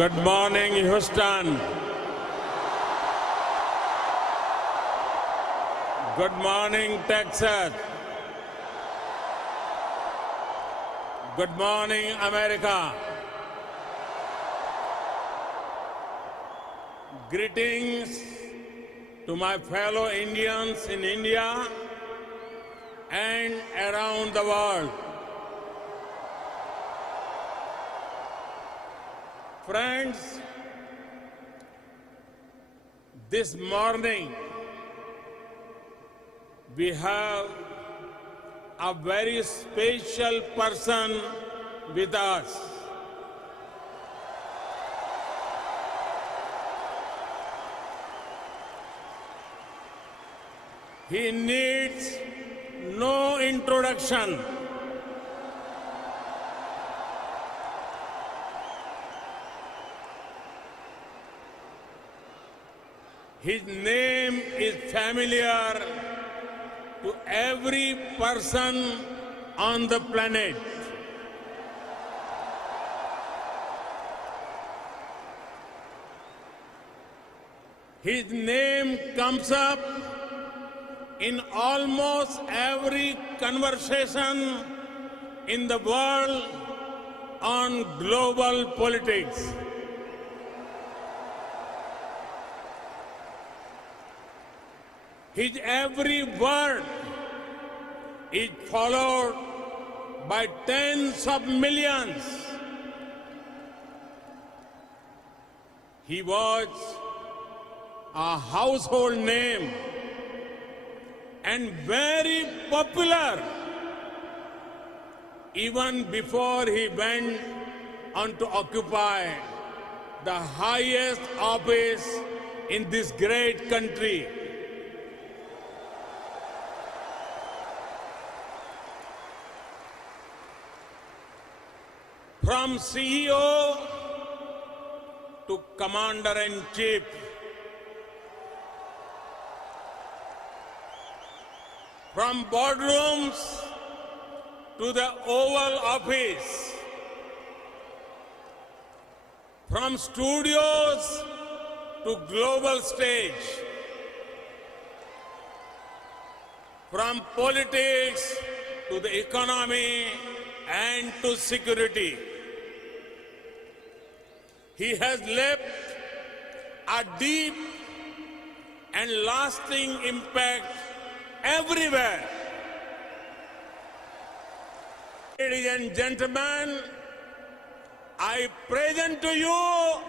Good morning, Houston. Good morning, Texas. Good morning, America. Greetings to my fellow Indians in India and around the world. Friends, this morning we have a very special person with us. He needs no introduction. His name is familiar to every person on the planet. His name comes up in almost every conversation in the world on global politics. His every word is followed by tens of millions. He was a household name and very popular even before he went on to occupy the highest office in this great country. From CEO to Commander-in-Chief, from boardrooms to the Oval Office, from studios to global stage, from politics to the economy and to security. He has left a deep and lasting impact everywhere. Ladies and gentlemen, I present to you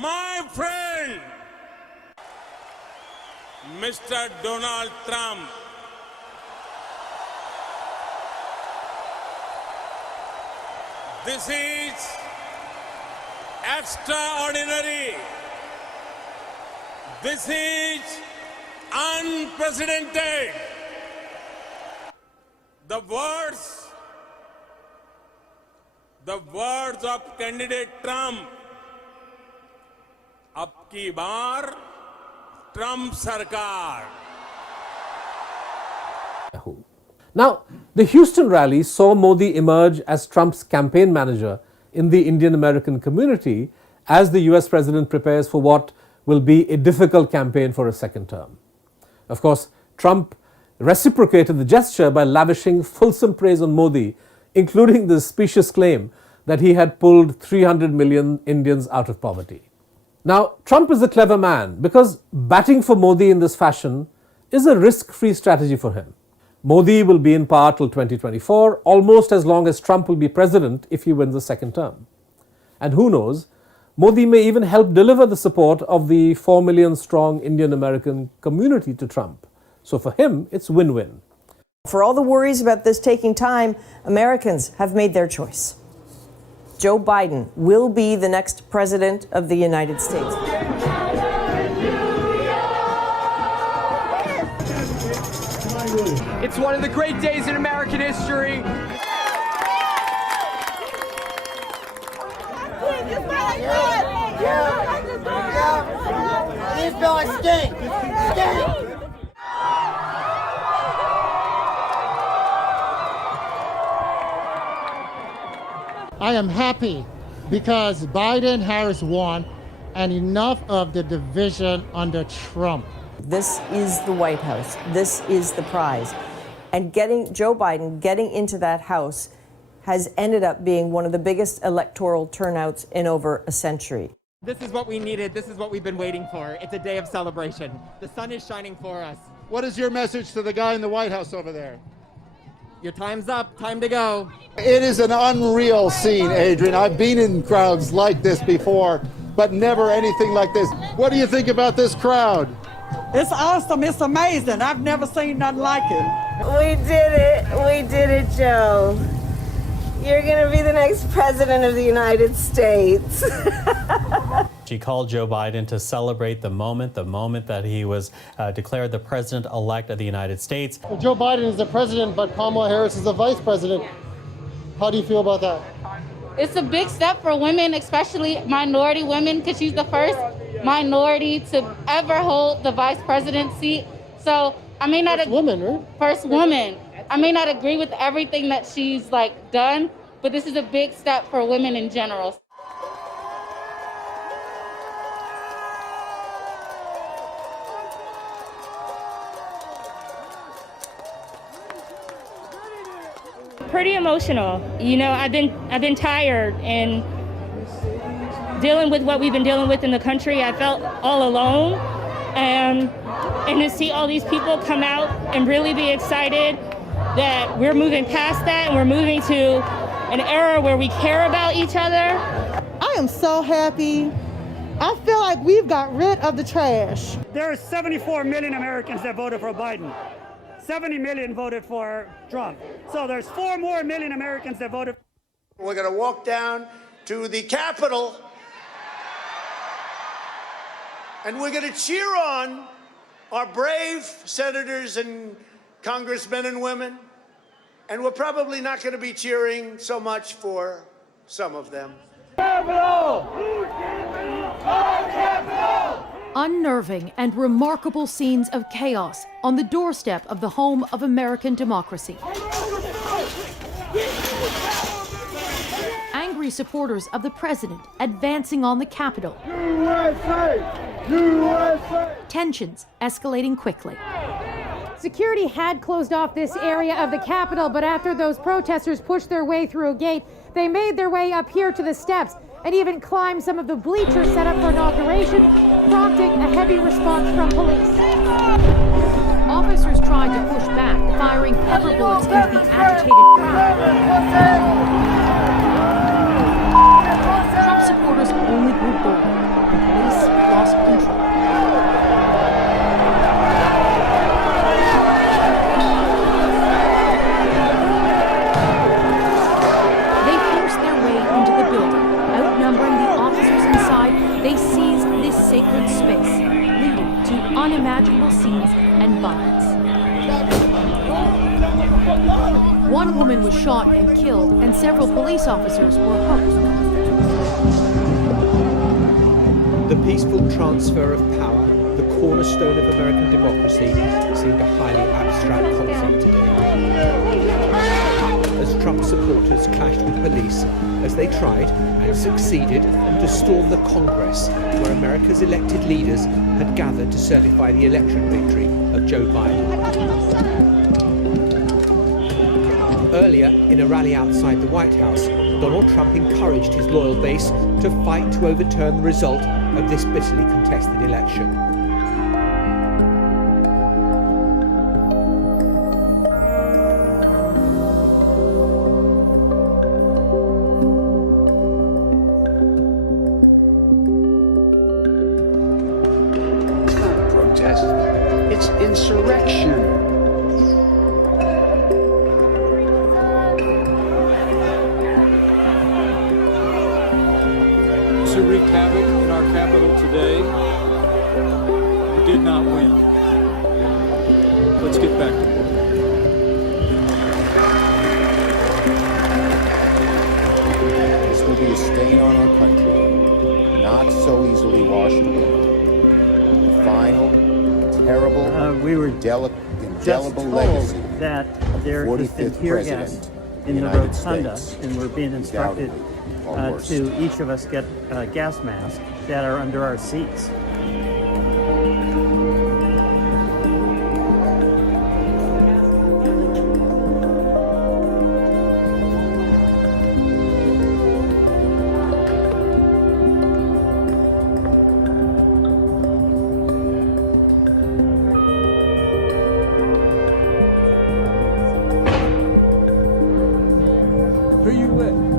my friend, Mr. Donald Trump. This is extraordinary. This is unprecedented. The words of candidate Trump, अब की बार Trump सरकार. Now, the Houston rally saw Modi emerge as Trump's campaign manager in the Indian American community as the US president prepares for what will be a difficult campaign for a second term. Of course, Trump reciprocated the gesture by lavishing fulsome praise on Modi, including the specious claim that he had pulled 300 million Indians out of poverty. Now, Trump is a clever man because batting for Modi in this fashion is a risk-free strategy for him. Modi will be in power till 2024, almost as long as Trump will be president if he wins the second term. And who knows, Modi may even help deliver the support of the 4 million strong Indian American community to Trump. So for him, it's win-win. For all the worries about this taking time, Americans have made their choice. Joe Biden will be the next president of the United States. It's one of the great days in American history. These fellas stink! Stink! I am happy because Biden Harris won, and enough of the division under Trump. This is the White House. This is the prize. And Joe Biden getting into that House has ended up being one of the biggest electoral turnouts in over a century. This is what we needed. This is what we've been waiting for. It's a day of celebration. The sun is shining for us. What is your message to the guy in the White House over there? Your time's up. Time to go. It is an unreal scene, Adrian. I've been in crowds like this before, but never anything like this. What do you think about this crowd? It's awesome. It's amazing. I've never seen nothing like it. We did it. We did it, Joe. You're going to be the next president of the United States. She called Joe Biden to celebrate the moment that he was declared the president-elect of the United States. Well, Joe Biden is the president, but Kamala Harris is the vice president. How do you feel about that? It's a big step for women, especially minority women, because she's the first minority to ever hold the vice presidency. So I may not First woman, right? First woman. I may not agree with everything that she's done, but this is a big step for women in general. Pretty emotional. You know, I've been tired and dealing with what we've been dealing with in the country. I felt all alone, and to see all these people come out and really be excited that we're moving past that and we're moving to an era where we care about each other. I am so happy. I feel like we've got rid of the trash. There are 74 million Americans that voted for Biden. 70 million voted for Trump. So there's 4 more million Americans that voted. We're going to walk down to the Capitol, and we're going to cheer on our brave senators and congressmen and women. And we're probably not going to be cheering so much for some of them. Capitol! Capitol! Unnerving and remarkable scenes of chaos on the doorstep of the home of American democracy. Angry supporters of the president advancing on the Capitol. USA! USA! Tensions escalating quickly. Security had closed off this area of the Capitol, but after those protesters pushed their way through a gate, they made their way up here to the steps and even climbed some of the bleachers set up for inauguration, prompting a heavy response from police. Officers tried to push back, firing pepper bullets into the agitated crowd. Trump supporters only grew bolder, and police lost control. They forced their way into the building. Outnumbering the officers inside, they seized this sacred space, leading to unimaginable scenes and violence. One woman was shot and killed, and several police officers were hurt. The peaceful transfer of power, the cornerstone of American democracy, seemed a highly abstract concept today. As Trump supporters clashed with police as they tried and succeeded to storm the Congress, where America's elected leaders had gathered to certify the election victory of Joe Biden. Earlier, in a rally outside the White House, Donald Trump encouraged his loyal base to fight to overturn the result of this bitterly contested election. It's insurrection. To wreak havoc in our capital today, we did not win. Let's get back to work. This will be a stain on our country, not so easily washed away. The final, terrible, indelible legacy that of the there has been 45th tear gas president in the United rotunda, States. and we're being instructed Undoubtedly. to each of us get gas masks that are under our seats. Who you with?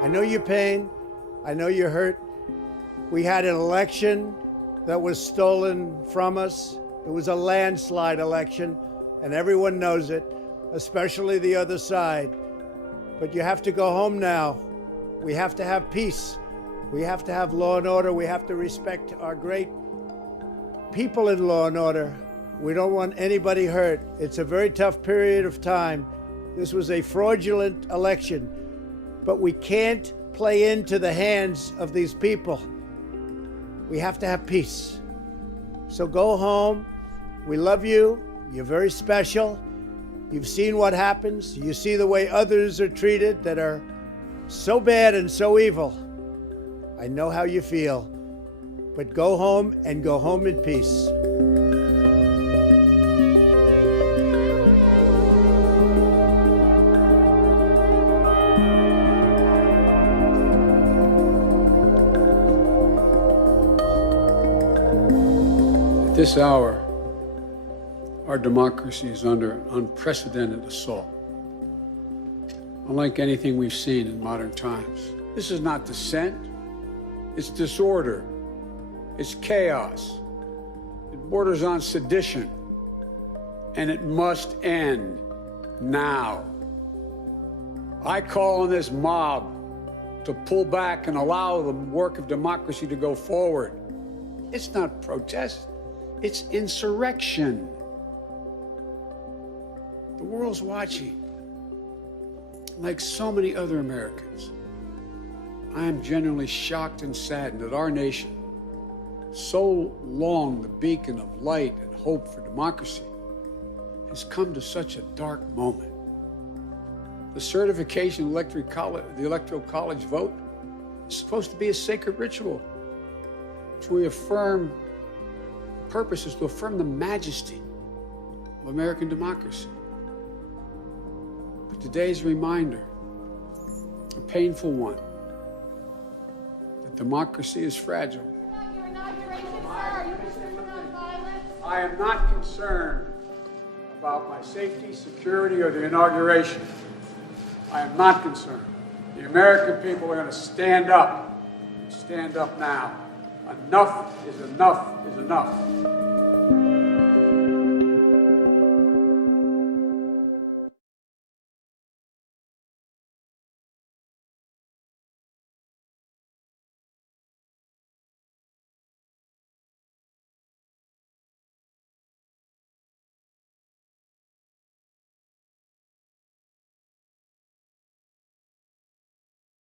I know your pain. I know you're hurt. We had an election that was stolen from us. It was a landslide election, and everyone knows it, especially the other side. But you have to go home now. We have to have peace. We have to have law and order. We have to respect our great people in law and order. We don't want anybody hurt. It's a very tough period of time. This was a fraudulent election, but we can't play into the hands of these people. We have to have peace. So go home. We love you. You're very special. You've seen what happens. You see the way others are treated that are so bad and so evil. I know how you feel. But go home and go home in peace. This hour, our democracy is under unprecedented assault. Unlike anything we've seen in modern times. This is not dissent, it's disorder, it's chaos, it borders on sedition, and it must end now. I call on this mob to pull back and allow the work of democracy to go forward. It's not protest. It's insurrection. The world's watching. Like so many other Americans, I am genuinely shocked and saddened that our nation, so long the beacon of light and hope for democracy, has come to such a dark moment. The certification of the Electoral College vote is supposed to be a sacred ritual, which we affirm. Purpose is to affirm the majesty of American democracy. But today's reminder, a painful one, that democracy is fragile. I am not concerned about my safety, security, or the inauguration. I am not concerned. The American people are going to stand up. Stand up now. Enough is enough is enough.